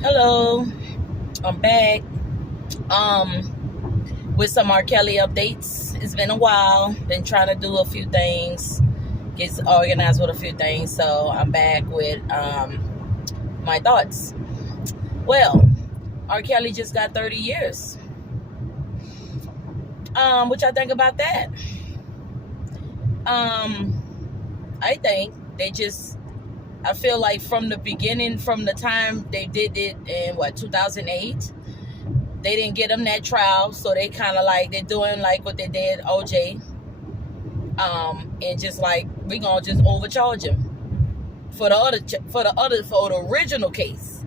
Hello, I'm back. With some R. Kelly updates. It's been a while. Been trying to do a few things, get organized with a few things. So I'm back with my thoughts. Well, R. Kelly just got 30 years. What y'all think about that? Um, I think they just. I feel like from the beginning, from the time they did it in 2008. They didn't get him that trial, so they kind of like they're doing like what they did OJ, and just like we gonna just overcharge him for the original case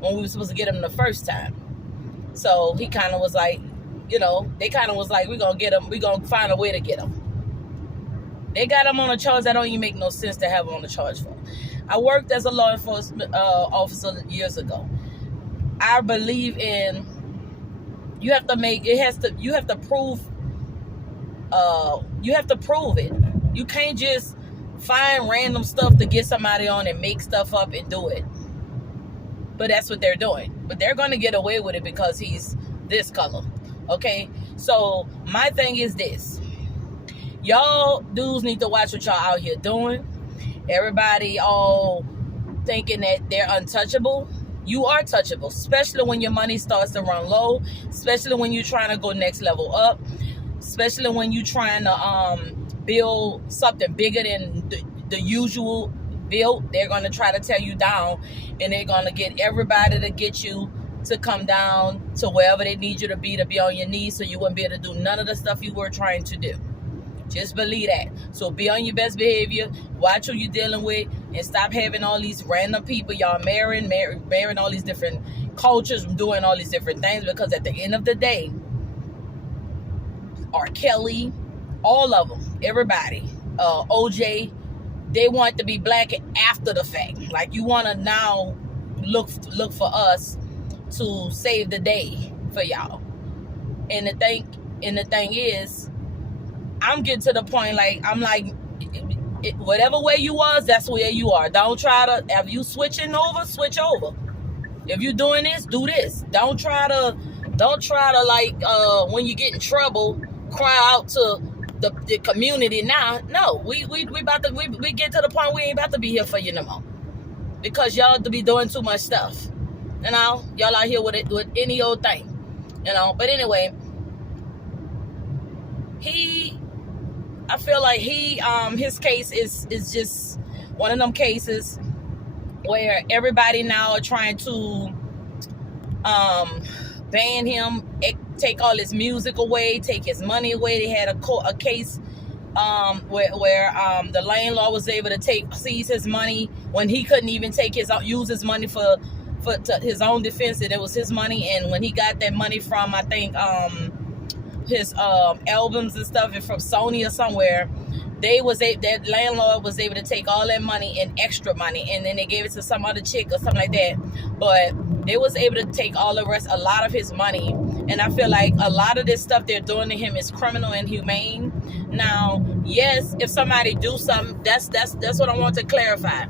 when we were supposed to get him the first time. So he kind of was like, they kind of was like, we gonna get him, we gonna find a way to get him. They got him on a charge that don't even make no sense to have him on a charge for. I worked as a law enforcement officer years ago. I believe in. You have to prove it. You can't just find random stuff to get somebody on and make stuff up and do it. But that's what they're doing. But they're going to get away with it because he's this color. Okay? So my thing is this. Y'all dudes need to watch what y'all out here doing. Everybody all thinking that they're untouchable. You are touchable, especially when your money starts to run low, especially when you're trying to go next level up, especially when you're trying to build something bigger than the usual build. They're going to try to tear you down, and they're going to get everybody to get you to come down to wherever they need you to be on your knees, so you wouldn't be able to do none of the stuff you were trying to do. Just believe that. So be on your best behavior. Watch who you're dealing with, and stop having all these random people y'all marrying all these different cultures, doing all these different things. Because at the end of the day, R. Kelly, all of them, everybody, OJ, they want to be black after the fact. Like, you want to now look for us to save the day for y'all. And the thing is, I'm getting to the point, like, I'm like, whatever way you was, that's where you are. Don't try to, if you switching over, switch over. If you doing this, do this. Don't try to like, when you get in trouble, cry out to the community now. No, we about to, we get to the point we ain't about to be here for you no more. Because y'all to be doing too much stuff. Y'all out here with any old thing. But anyway, I feel like his case is just one of them cases where everybody now are trying to ban him, take all his music away, take his money away. They had a case where the landlord was able to seize his money when he couldn't even use his money for his own defense, and it was his money. And when he got that money from, I think, his albums and stuff, and from Sony or somewhere, that landlord was able to take all that money and extra money, and then they gave it to some other chick or something like that. But they was able to take a lot of his money. And I feel like a lot of this stuff they're doing to him is criminal and inhumane. Now, yes, if somebody do something, that's what I want to clarify.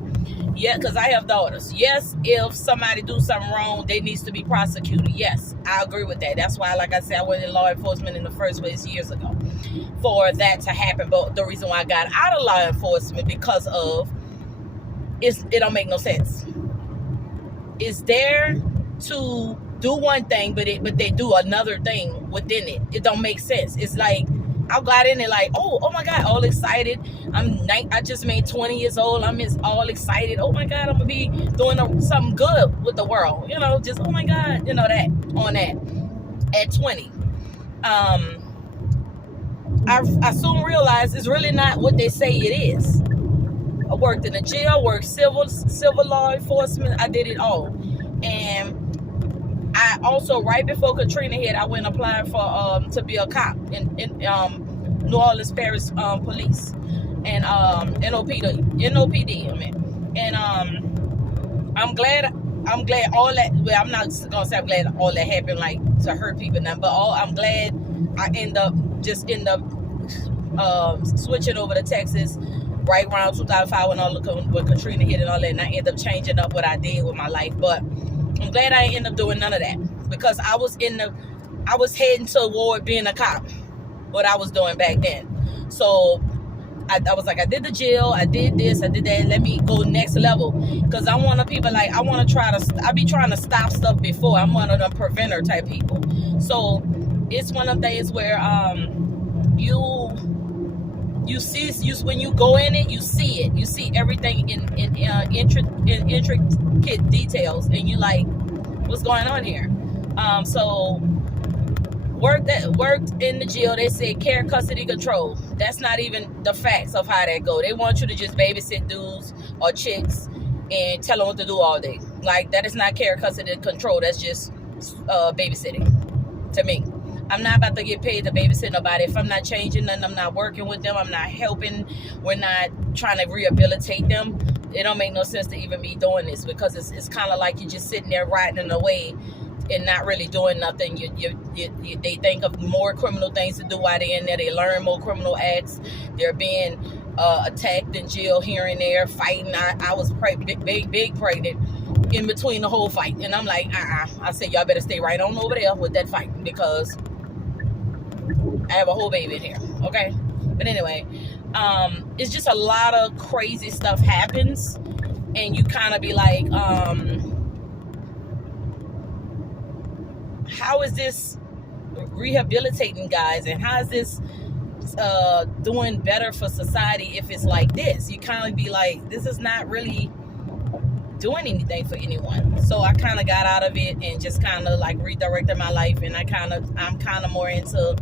Yeah, because I have daughters. Yes, if somebody do something wrong, they needs to be prosecuted. Yes, I agree with that. That's why, like I said, I went in law enforcement in the first place years ago for that to happen. But the reason why I got out of law enforcement because of it don't make no sense. It's there to do one thing, but they do another thing within it. It don't make sense. It's like, I got in it like, oh my God, all excited. I just made 20 years old. I'm just all excited. Oh my God, I'm gonna be doing something good with the world. Just, oh my God, that at 20. I soon realized it's really not what they say it is. I worked in the jail, worked civil law enforcement. I did it all. And I also, right before Katrina hit, I went applying for to be a cop in New Orleans Parish Police and NOPD. I mean, and I'm glad all that. Well, I'm not gonna say I'm glad all that happened like to hurt people now, but I'm glad I end up switching over to Texas right around 2005 when Katrina hit and all that, and I ended up changing up what I did with my life. But I'm glad I didn't end up doing none of that, because I was heading toward being a cop, what I was doing back then. So I was like, I did the jail, I did this, I did that, let me go next level. Because I want to people like, I be trying to stop stuff before. I'm one of them preventer type people. So it's one of the things where you see, when you go in it, you see it. You see everything in intricate details, and you like, what's going on here? So worked in the jail. They said care, custody, control. That's not even the facts of how that go. They want you to just babysit dudes or chicks and tell them what to do all day. Like, that is not care, custody, control. That's just babysitting to me. I'm not about to get paid to babysit nobody. If I'm not changing nothing, I'm not working with them, I'm not helping, we're not trying to rehabilitate them, it don't make no sense to even be doing this, because it's kind of like you're just sitting there riding away and not really doing nothing. They think of more criminal things to do while they're in there. They learn more criminal acts. They're being attacked in jail here and there, fighting. I was big pregnant in between the whole fight, and I'm like, I said, y'all better stay right on over there with that fight, because I have a whole baby in here, okay? But anyway, it's just a lot of crazy stuff happens, and you kind of be like, how is this rehabilitating guys, and how is this doing better for society if it's like this? You kind of be like, this is not really doing anything for anyone. So I kind of got out of it and just kind of like redirected my life, and I'm kind of more into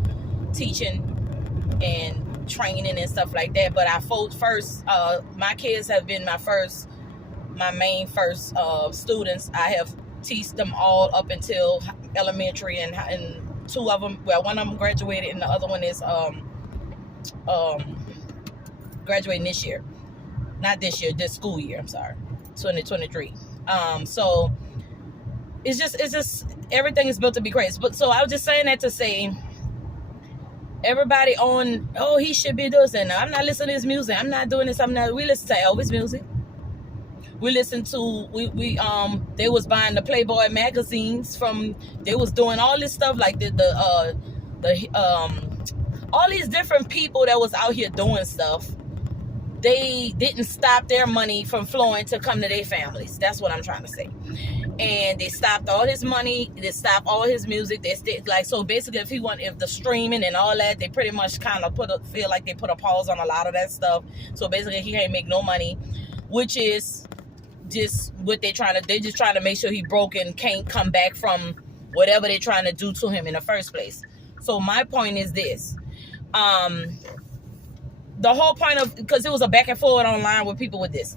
teaching and training and stuff like that. But I first my kids have been my main first students. I have taught them all up until elementary, and two of them, well, one of them graduated and the other one is graduating this year. Not this year, this school year, I'm sorry, 2023. So it's just everything is built to be crazy. But so I was just saying that to say, everybody he should be doing this, and I'm not listening to his music, I'm not doing this, we listen to Elvis music. We listened to, they was buying the Playboy magazines they was doing all this stuff, like all these different people that was out here doing stuff. They didn't stop their money from flowing to come to their families. That's what I'm trying to say. And they stopped all his money. They stopped all his music. So basically, if the streaming and all that, they pretty much kind of feel like they put a pause on a lot of that stuff. So basically, he can't make no money, which is just what they're just trying to make sure he broke and can't come back from whatever they're trying to do to him in the first place. So my point is this. The whole point of, because it was a back and forth online with people with this.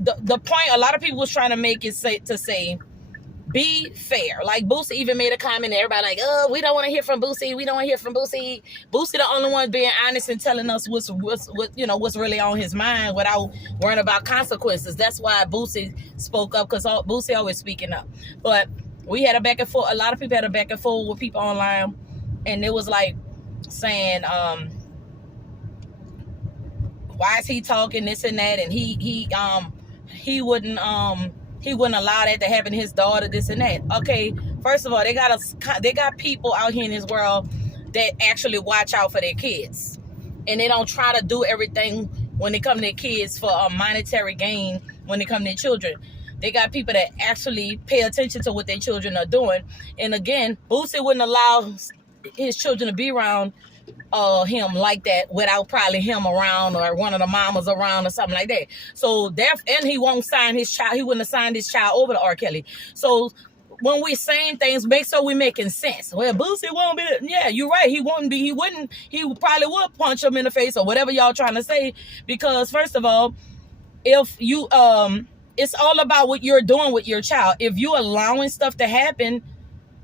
The point a lot of people was trying to make is to say, be fair. Like Boosie even made a comment, and everybody like, oh, we don't want to hear from Boosie. We don't want to hear from Boosie. Boosie the only one being honest and telling us what's really on his mind without worrying about consequences. That's why Boosie spoke up, because Boosie always speaking up. But we had a back and forth. A lot of people had a back and forth with people online, and it was like saying, why is he talking this and that, and he wouldn't allow that to happen to his daughter, this and that. Okay, first of all, they got people out here in this world that actually watch out for their kids, and they don't try to do everything when they come to their kids for a monetary gain. When they come to their children, they got people that actually pay attention to what their children are doing. And again, Boosie wouldn't allow his children to be around him like that without probably him around or one of the mamas around or something like that. So and he won't sign his child. He wouldn't have signed his child over to R. Kelly. So when we're saying things, make sure we're making sense. Well, Boosie won't be. Yeah, you're right. He wouldn't be. He wouldn't. He probably would punch him in the face or whatever y'all trying to say. Because first of all, if you it's all about what you're doing with your child. If you allowing stuff to happen,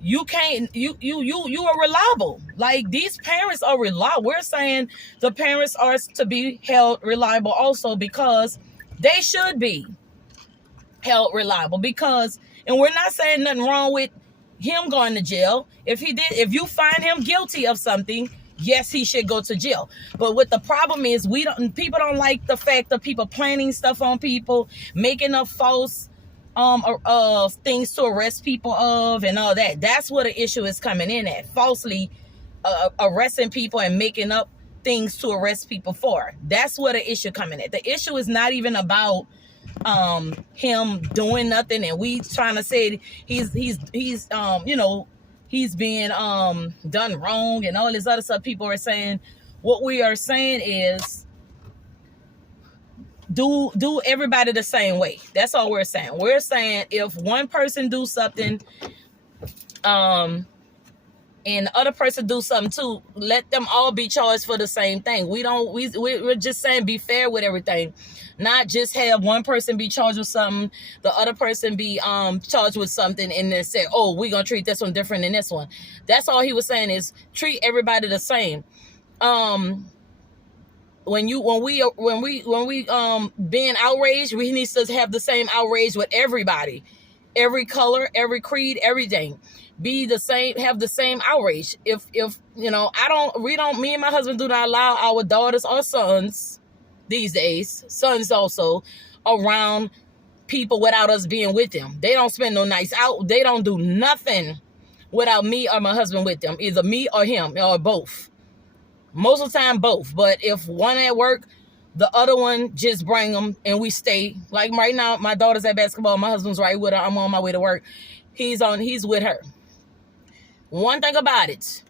you can't, you are reliable. Like, these parents are reliable. We're saying the parents are to be held reliable also, because they should be held reliable. Because, and we're not saying nothing wrong with him going to jail. If you find him guilty of something, yes, he should go to jail. But what the problem is, people don't like the fact of people planning stuff on people, making up false things to arrest people of and all that. That's where the issue is coming in at, falsely arresting people and making up things to arrest people for. That's where the issue coming in. The issue is not even about him doing nothing and we trying to say he's you know, he's being done wrong and all this other stuff people are saying. What we are saying is do everybody the same way. That's all we're saying. We're saying if one person do something and the other person do something too, let them all be charged for the same thing. We're just saying be fair with everything, not just have one person be charged with something, the other person be charged with something, and then say, oh, we're gonna treat this one different than this one. That's all he was saying, is treat everybody the same. When we being outraged, we need to have the same outrage with everybody, every color, every creed, everything. Be the same, have the same outrage. If you know, me and my husband do not allow our daughters or sons these days, sons also, around people without us being with them. They don't spend no nights out. They don't do nothing without me or my husband with them, either me or him or both. Most of the time, both. But if one at work, the other one just bring them and we stay. Like right now, my daughter's at basketball. My husband's right with her. I'm on my way to work. He's with her. One thing about it,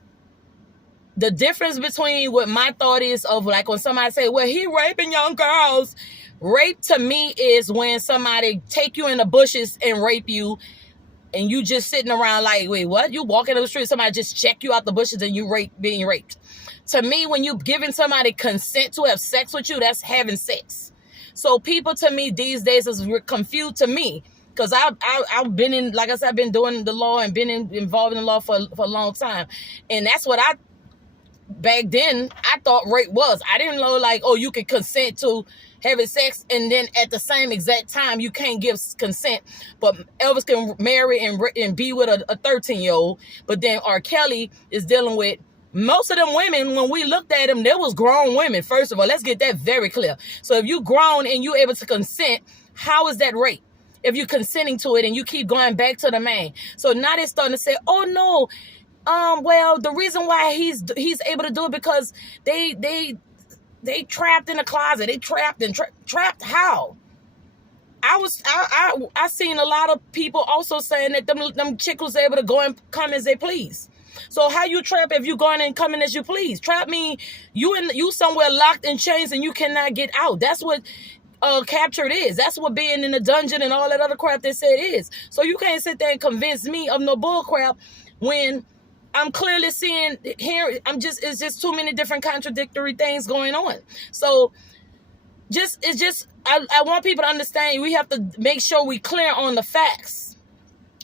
the difference between what my thought is of like when somebody say, well, he raping young girls. Rape to me is when somebody take you in the bushes and rape you and you just sitting around like, wait, what? You walking in the street, somebody just check you out the bushes and you being raped. To me, when you giving somebody consent to have sex with you, that's having sex. So people to me these days is confused to me. Because I've been in, like I said, I've been doing the law and been involved in the law for a long time. And that's what back then, I thought rape was. I didn't know like, oh, you can consent to having sex and then at the same exact time, you can't give consent. But Elvis can marry and be with a 13-year-old. But then R. Kelly is dealing with most of them women. When we looked at them, there was grown women. First of all, let's get that very clear. So if you grown and you able to consent, how is that rape? If you're consenting to it and you keep going back to the man. So now they're starting to say, oh no, well, the reason why he's able to do it because they trapped in a closet. They trapped trapped how? I seen a lot of people also saying that them chicks was able to go and come as they please. So how you trap if you going and coming as you please? Trap mean you somewhere locked in chains and you cannot get out. That's what captured is. That's what being in a dungeon and all that other crap they said is. So you can't sit there and convince me of no bull crap when I'm clearly seeing here. It's just too many different contradictory things going on. So I want people to understand we have to make sure we clear on the facts.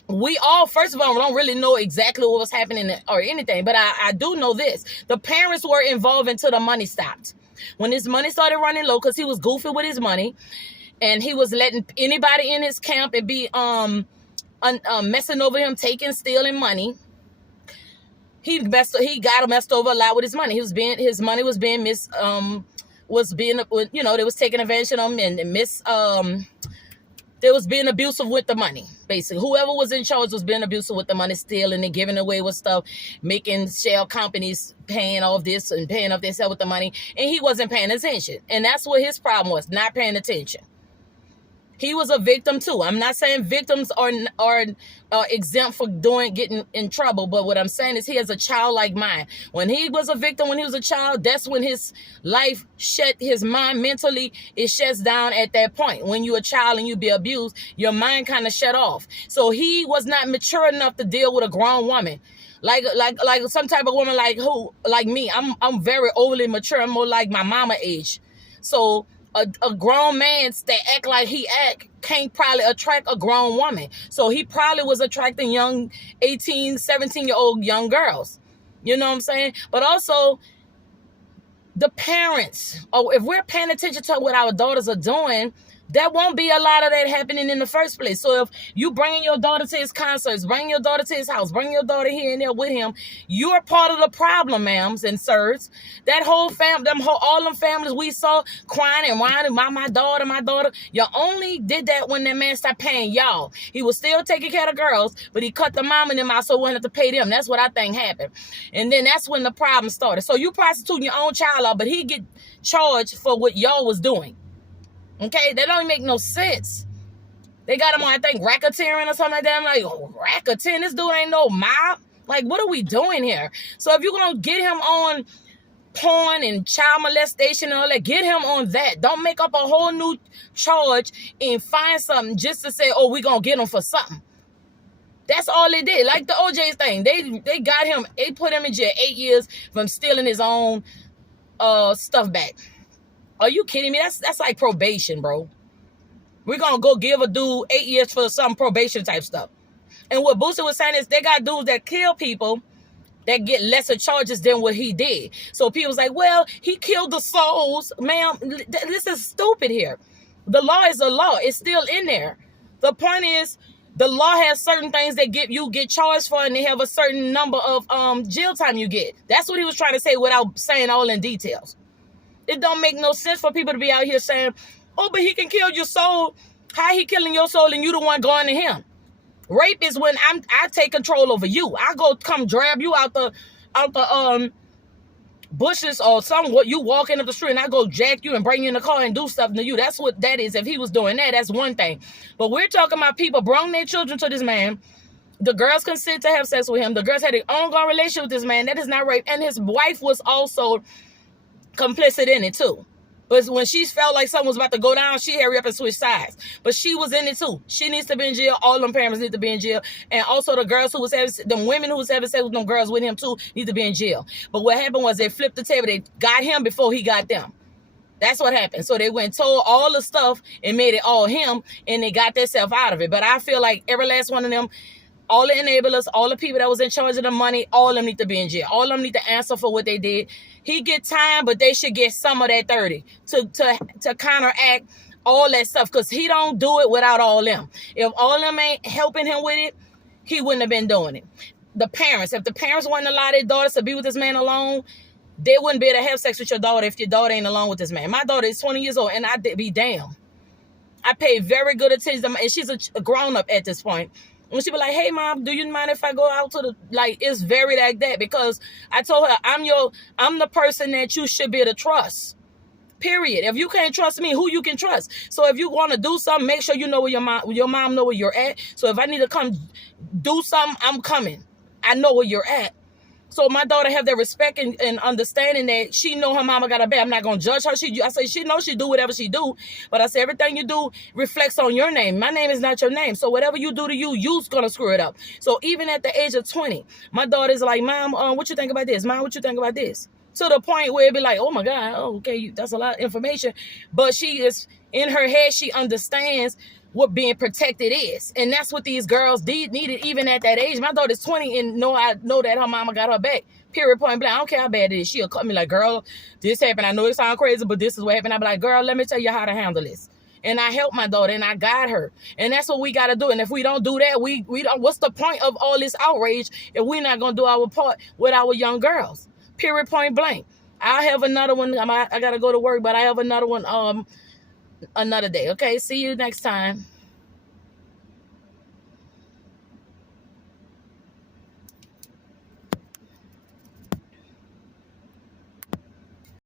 We all, first of all, don't really know exactly what was happening or anything, but I do know this. The parents were involved until the money stopped. When his money started running low, because he was goofy with his money, and he was letting anybody in his camp and be messing over him, stealing money. He got messed over a lot with his money. His money was being they was taking advantage of him and they was being abusive with the money, basically. Whoever was in charge was being abusive with the money, stealing and giving away with stuff, making shell companies paying off this and paying off themselves with the money. And he wasn't paying attention. And that's what his problem was, not paying attention. He was a victim too. I'm not saying victims are exempt for getting in trouble, but what I'm saying is he has a childlike mind. When he was a victim, when he was a child, that's when his life his mind mentally, it shuts down at that point. When you're a child and you be abused, your mind kind of shut off. So he was not mature enough to deal with a grown woman. Like some type of woman like me. I'm very overly mature. I'm more like my mama age. So a grown man that act like he can't probably attract a grown woman. So he probably was attracting young 18, 17-year-old young girls. You know what I'm saying? But also the parents, if we're paying attention to what our daughters are doing, There won't be a lot of that happening in the first place. So if you bringing your daughter to his concerts, bring your daughter to his house, bring your daughter here and there with him, you're part of the problem, ma'ams and sirs. That whole all them families we saw crying and whining, my daughter, my daughter. You only did that when that man stopped paying y'all. He was still taking care of the girls, but he cut the mom and them out so he wouldn't have to pay them. That's what I think happened. And then that's when the problem started. So you prostituting your own child out, but he get charged for what y'all was doing. Okay, that don't make no sense. They got him on, I think, racketeering or something like that. I'm like, oh, racketeering? This dude ain't no mob. Like, what are we doing here? So if you're going to get him on porn and child molestation and all that, get him on that. Don't make up a whole new charge and find something just to say, oh, we're going to get him for something. That's all they did. Like the OJ thing. They got him, they put him in jail 8 years from stealing his own stuff back. Are you kidding me? That's like probation, bro. We're going to go give a dude 8 years for some probation type stuff. And what Boosie was saying is they got dudes that kill people that get lesser charges than what he did. So people was like, well, he killed the souls. Ma'am, this is stupid here. The law is a law. It's still in there. The point is, the law has certain things that you get charged for, and they have a certain number of jail time you get. That's what he was trying to say without saying all in details. It don't make no sense for people to be out here saying, oh, but he can kill your soul. How he killing your soul and you the one going to him? Rape is when I take control over you. I go come grab you out the bushes or somewhat. You walking up the street and I go jack you and bring you in the car and do something to you. That's what that is. If he was doing that, that's one thing. But we're talking about people brought their children to this man. The girls consent to have sex with him. The girls had an ongoing relationship with this man. That is not rape. And his wife was also complicit in it too. But when she felt like something was about to go down, she hurry up and switch sides. But she was in it too. She needs to be in jail. All them parents need to be in jail. And also the girls who was having, the women who was having sex with them girls with him too need to be in jail. But what happened was they flipped the table. They got him before he got them. That's what happened. So they went and told all the stuff and made it all him, and they got themselves out of it. But I feel like every last one of them, all the enablers, all the people that was in charge of the money, all of them need to be in jail. All of them need to answer for what they did. He get time, but they should get some of that 30 to counteract all that stuff, because he don't do it without all them. If all of them ain't helping him with it, he wouldn't have been doing it. The parents, if the parents wouldn't allow their daughters to be with this man alone, they wouldn't be able to have sex with your daughter if your daughter ain't alone with this man. My daughter is 20 years old, and I'd be damn. I pay very good attention, and she's a grown-up at this point. When she be like, hey, mom, do you mind if I go out to the, like, it's very like that, because I told her, I'm the person that you should be able to trust, period. If you can't trust me, who you can trust? So if you want to do something, make sure you know where your mom know where you're at. So if I need to come do something, I'm coming. I know where you're at. So my daughter have that respect and understanding that she know her mama got her back. I'm not going to judge her. I say she knows she do whatever she do. But I say everything you do reflects on your name. My name is not your name. So whatever you do to you's going to screw it up. So even at the age of 20, my daughter's like, Mom, what you think about this? Mom, what you think about this? To the point where it be like, oh my God, oh, okay, that's a lot of information. But she is, in her head, she understands what being protected is. And that's what these girls needed even at that age. My daughter's 20 and I know that her mama got her back. Period, point blank. I don't care how bad it is. She'll cut me like, girl, this happened. I know it sounds crazy, but this is what happened. I'll be like, girl, let me tell you how to handle this. And I help my daughter and I guide her. And that's what we got to do. And if we don't do that, we don't. What's the point of all this outrage if we're not going to do our part with our young girls? Period, point blank. I have another one. I got to go to work, but I have another one another day. Okay, see you next time.